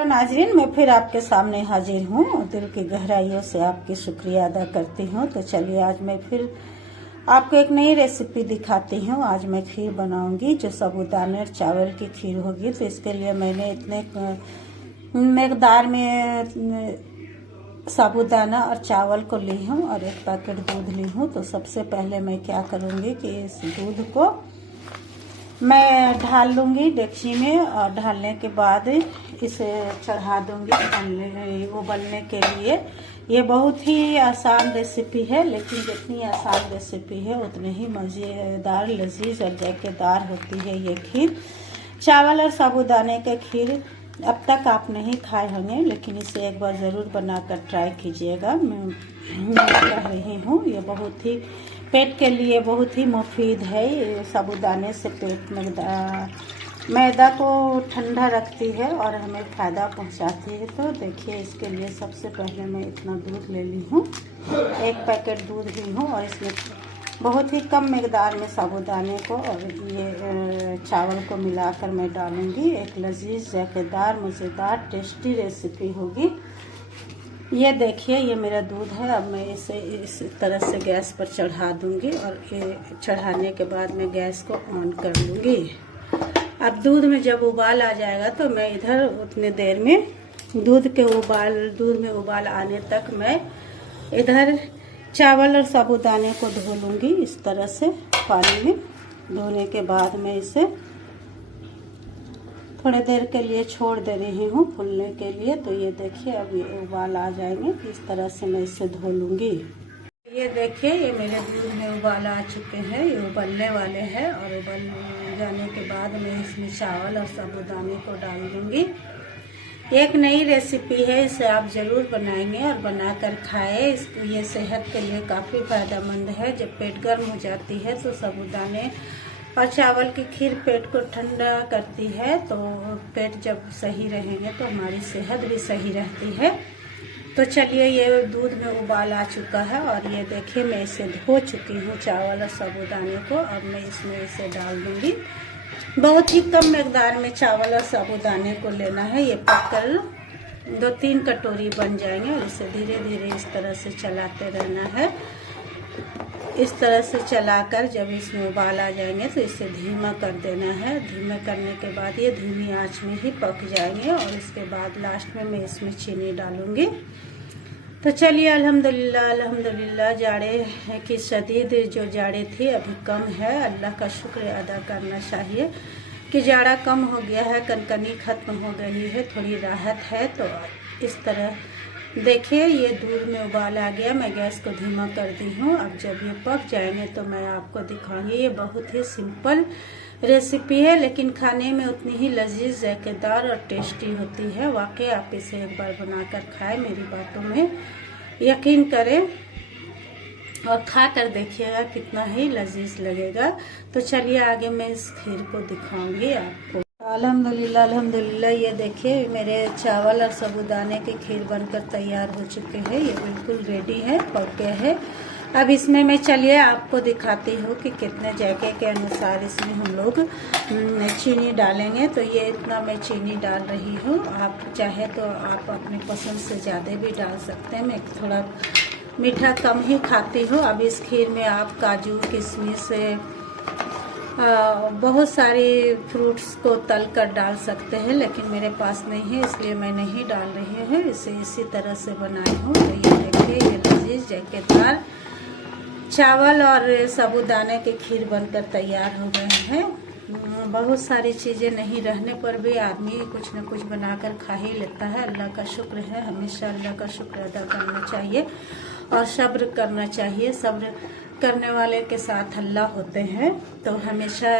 Hello नाजरीन, मैं फिर आपके सामने हाजिर हूँ। दिल की गहराइयों से आपकी शुक्रिया अदा करती हूँ। तो चलिए आज मैं फिर आपको एक नई रेसिपी दिखाती हूँ। आज मैं खीर बनाऊंगी जो साबूदाने और चावल की खीर होगी। तो इसके लिए मैंने इतने मकदार में साबूदाना और चावल को ली हूँ और एक पैकेट दूध ली हूँ। तो सबसे पहले मैं क्या करूँगी कि इस दूध को मैं ढाल लूँगी डेगची में और ढालने के बाद इसे चढ़ा दूँगी उबलने के लिए। ये बहुत ही आसान रेसिपी है, लेकिन जितनी आसान रेसिपी है उतनी ही मज़ेदार, लजीज और जायकेदार होती है ये खीर। चावल और साबूदाने का खीर अब तक आप नहीं खाए होंगे, लेकिन इसे एक बार ज़रूर बनाकर ट्राई कीजिएगा। मैं कह रही हूँ ये बहुत ही पेट के लिए बहुत ही मुफीद है। साबूदाने से पेट में मैदा को ठंडा रखती है और हमें फ़ायदा पहुंचाती है। तो देखिए, इसके लिए सबसे पहले मैं इतना दूध ले ली हूँ, एक पैकेट दूध ली हूँ और इसमें बहुत ही कम मकदार में साबूदाने को और ये चावल को मिलाकर मैं डालूँगी। एक लजीज, जायकेदार, मज़ेदार, टेस्टी रेसिपी होगी। ये देखिए, ये मेरा दूध है। अब मैं इसे इस तरह से गैस पर चढ़ा दूंगी और ये चढ़ाने के बाद मैं गैस को ऑन कर लूँगी। अब दूध में जब उबाल आ जाएगा तो मैं इधर उतने देर में दूध में उबाल आने तक मैं इधर चावल और साबूदाने को धो लूँगी। इस तरह से पानी में धोने के बाद मैं इसे थोड़ी देर के लिए छोड़ दे रही हूँ फूलने के लिए। तो ये देखिए, अब ये उबाल आ जाएंगे। इस तरह से मैं इसे धो लूँगी। ये देखिए, ये मेरे दूध में उबाल आ चुके हैं, ये उबलने वाले हैं और उबल जाने के बाद मैं इसमें चावल और साबूदाने को डाल दूँगी। एक नई रेसिपी है, इसे आप ज़रूर बनाएंगे और बनाकर खाएं। ये सेहत के लिए काफ़ी फ़ायदेमंद है। जब पेट गर्म हो जाती है तो साबूदाने और चावल की खीर पेट को ठंडा करती है। तो पेट जब सही रहेंगे तो हमारी सेहत भी सही रहती है। तो चलिए, ये दूध में उबाल आ चुका है और ये देखिए, मैं इसे धो चुकी हूँ चावल और साबूदाने को। अब मैं इसमें इसे डाल दूँगी। बहुत ही कम मकदार में चावल और साबूदाने को लेना है। ये पककर 2-3 कटोरी बन जाएंगे और इसे धीरे धीरे इस तरह से चलाते रहना है। इस तरह से चलाकर जब इसमें उबाल आ जाएंगे तो इसे धीमा कर देना है। धीमा करने के बाद ये धीमी आंच में ही पक जाएंगे और इसके बाद लास्ट में मैं इसमें चीनी डालूंगी। तो चलिए, अल्हम्दुलिल्लाह जाड़े की शदीद जो जाड़े थी अभी कम है। अल्लाह का शुक्र अदा करना चाहिए कि जाड़ा कम हो गया है, कनकनी ख़त्म हो गई है, थोड़ी राहत है। तो इस तरह देखिए, ये दूध में उबाल आ गया। मैं गैस को धीमा कर दी हूँ। अब जब ये पक जाएंगे तो मैं आपको दिखाऊंगी। ये बहुत ही सिंपल रेसिपी है, लेकिन खाने में उतनी ही लजीज, जायकेदार और टेस्टी होती है। वाकई आप इसे एक बार बनाकर खाएं, मेरी बातों में यकीन करें और खा कर देखिएगा कितना ही लजीज लगेगा। तो चलिए, आगे मैं इस खीर को दिखाऊंगी आपको। अल्हम्दुलिल्लाह, ये देखिए, मेरे चावल और साबूदाने की खीर बनकर तैयार हो चुके हैं। ये बिल्कुल रेडी है, पक गए हैं। अब इसमें मैं चलिए आपको दिखाती हूँ कि कितने जायके के अनुसार इसमें हम लोग चीनी डालेंगे। तो ये इतना मैं चीनी डाल रही हूँ। आप चाहे तो आप अपने पसंद से ज़्यादा भी डाल सकते हैं। मैं थोड़ा मीठा कम ही खाती हूँ। अब इस खीर में आप काजू, किशमिश, बहुत सारे फ्रूट्स को तल कर डाल सकते हैं, लेकिन मेरे पास नहीं है इसलिए मैं नहीं डाल रही हूँ। इसे इसी तरह से बनाई हूँ। तो ये देखिए, ये लजीज, जायकेदार चावल और साबूदाने की खीर बनकर तैयार हो गए हैं। बहुत सारी चीज़ें नहीं रहने पर भी आदमी कुछ न कुछ बनाकर खा ही लेता है। अल्लाह का शुक्र है, हमेशा अल्लाह का शुक्र अदा करना चाहिए और सब्र करना चाहिए। सब्र करने वाले के साथ अल्लाह होते हैं। तो हमेशा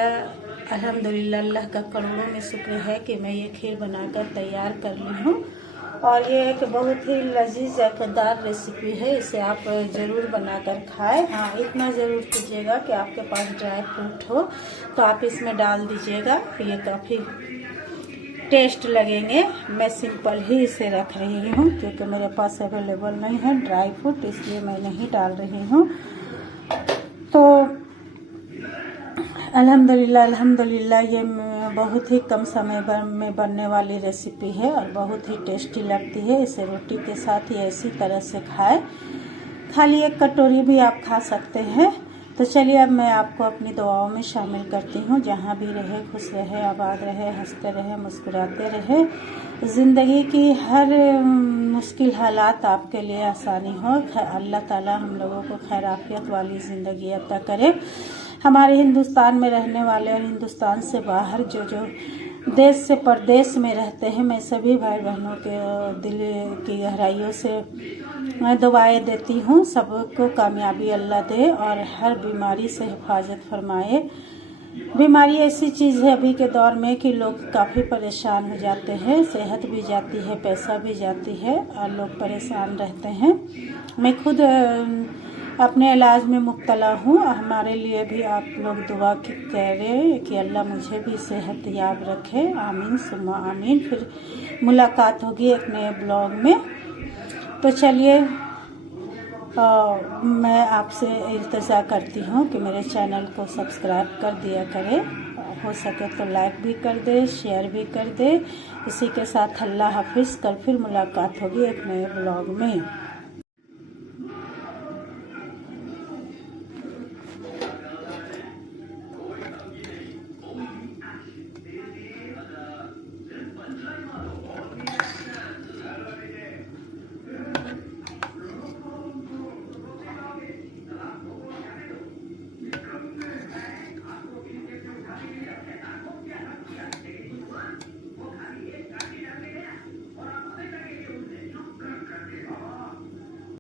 अल्हम्दुलिल्लाह, अल्लाह का करोड़ों में शुक्र है कि मैं ये खीर बनाकर तैयार कर ली हूँ। और ये एक बहुत ही लजीज, जायकेदार रेसिपी है। इसे आप ज़रूर बनाकर खाएं। हाँ, इतना ज़रूर कीजिएगा कि आपके पास ड्राई फ्रूट हो तो आप इसमें डाल दीजिएगा। ये काफ़ी टेस्ट लगेंगे। मैं सिंपल ही इसे रख रही हूँ क्योंकि मेरे पास अवेलेबल नहीं है ड्राई फ्रूट, इसलिए मैं नहीं डाल रही हूँ। तो अल्हम्दुलिल्लाह, ये बहुत ही कम समय में बनने वाली रेसिपी है और बहुत ही टेस्टी लगती है। इसे रोटी के साथ ही इसी तरह से खाएं। खाली एक कटोरी भी आप खा सकते हैं। तो चलिए अब मैं आपको अपनी दुआओं में शामिल करती हूँ। जहाँ भी रहे खुश रहे, आबाद रहे, हंसते रहे, मुस्कुराते रहे। ज़िंदगी की हर मुश्किल हालात आपके लिए आसानी हो। अल्लाह ताला हम लोगों को खैर आफियत वाली ज़िंदगी अता करे। हमारे हिंदुस्तान में रहने वाले और हिंदुस्तान से बाहर जो देश से परदेश में रहते हैं, मैं सभी भाई बहनों के दिल की गहराइयों से मैं दुआएं देती हूँ। सबको कामयाबी अल्लाह दे और हर बीमारी से हिफाजत फरमाए। बीमारी ऐसी चीज़ है अभी के दौर में कि लोग काफ़ी परेशान हो जाते हैं, सेहत भी जाती है, पैसा भी जाती है और लोग परेशान रहते हैं। मैं खुद अपने इलाज में मुब्तला हूँ। हमारे लिए भी आप लोग दुआ करें कि अल्लाह मुझे भी सेहत याब रखे। आमीन सुम्मा आमीन। फिर मुलाकात होगी एक नए ब्लॉग में। तो चलिए मैं आपसे इंतज़ार करती हूँ कि मेरे चैनल को सब्सक्राइब कर दिया करें। हो सके तो लाइक भी कर दे, शेयर भी कर दे। इसी के साथ अल्लाह हाफिज़। कल फिर मुलाकात होगी एक नए ब्लॉग में।